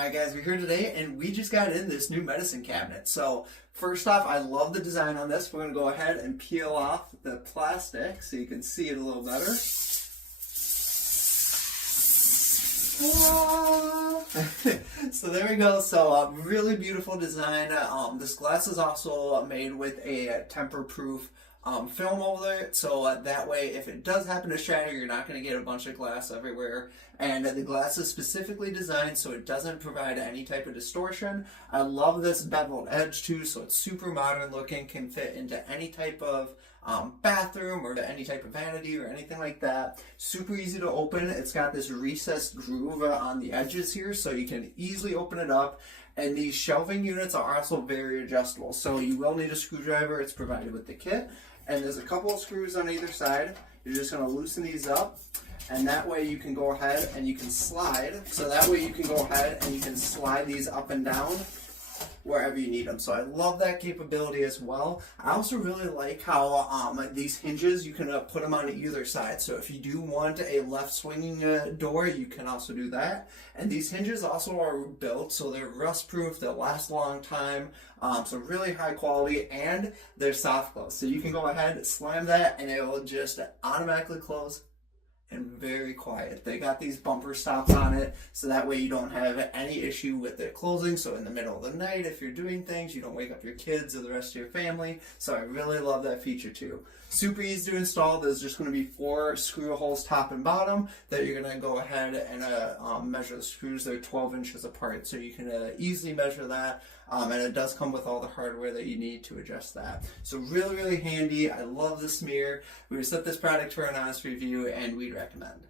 Alright guys, we're here today and we just got in this new medicine cabinet. So first off, I love the design on this. We're going to go ahead and peel off the plastic so you can see it a little better. So there we go. So really beautiful design. This glass is also made with a temper-proof film over it, so that way if it does happen to shatter, you're not going to get a bunch of glass everywhere. And the glass is specifically designed so it doesn't provide any type of distortion. I love this beveled edge too, so it's super modern looking, can fit into any type of bathroom or any type of vanity or anything like that. Super easy to open. It's got this recessed groove on the edges here, so you can easily open it up. And these shelving units are also very adjustable, so you will need a screwdriver. It's provided with the kit. And there's a couple of screws on either side. You're just going to loosen these up, and that way you can go ahead and you can slide. So that way you can go ahead and you can slide these up and down wherever you need them. So I love that capability as well. I also really like how these hinges, you can put them on either side. So if you do want a left swinging door, you can also do that. And these hinges also are built so they're rust proof, they'll last a long time. So really high quality, and they're soft close. So you can go ahead, slam that, and it will just automatically close. And very quiet. They got these bumper stops on it, so that way you don't have any issue with it closing. So in the middle of the night, if you're doing things, you don't wake up your kids or the rest of your family. So I really love that feature too. Super easy to install. There's just going to be 4 screw holes top and bottom that you're going to go ahead and measure the screws. They're 12 inches apart, so you can easily measure that. And it does come with all the hardware that you need to adjust that. So really, really handy. I love the smear. We would set this product for an honest review, and we'd recommend.